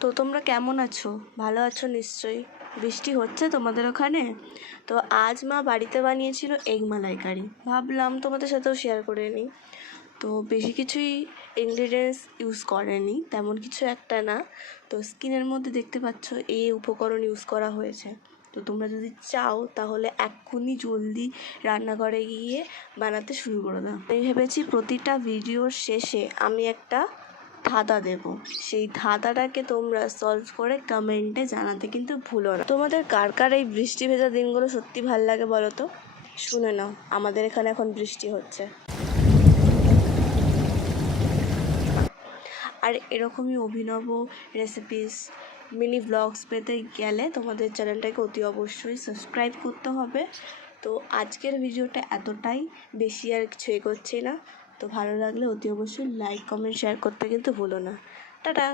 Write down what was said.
তো তোমরা কেমন আছো? ভালো আছো নিশ্চয়ই। বৃষ্টি হচ্ছে তোমাদের ওখানে? তো আজ মা বাড়িতে বানিয়েছিল এগ মালাইকারি, ভাবলাম তোমাদের সাথেও শেয়ার করে নিই। তো বেশি কিছুই ইনগ্রিডিয়েন্টস ইউজ করেনি, তেমন কিছু একটা না। তো স্কিনের মধ্যে দেখতে পাচ্ছ এই উপকরণ ইউজ করা হয়েছে। তো তোমরা যদি চাও তাহলে এক্ষুনি জলদি রান্নাঘরে গিয়ে বানাতে শুরু করে দাও। আমি ভেবেছি প্রতিটা ভিডিওর শেষে আমি একটা ধাঁধা দেব, সেই ধাঁধাটাকে তোমরা সলভ করে কমেন্টে জানাতে কিন্তু ভুলো না। তোমাদের কার কার এই বৃষ্টি ভেজা দিনগুলো সত্যি ভাল লাগে বলো তো? শুনে নাও, আমাদের এখানে এখন বৃষ্টি হচ্ছে। আর এরকমই অভিনব রেসিপিস, মিনি ব্লগস পেতে গেলে তোমাদের চ্যানেলটাকে অতি অবশ্যই সাবস্ক্রাইব করতে হবে। তো আজকের ভিডিওটা এতটাই, বেশি আর কিছু এগোচ্ছি না। তো ভালো লাগলে অতি অবশ্যই লাইক কমেন্ট শেয়ার করতে কিন্তু ভুলো না। টাটা।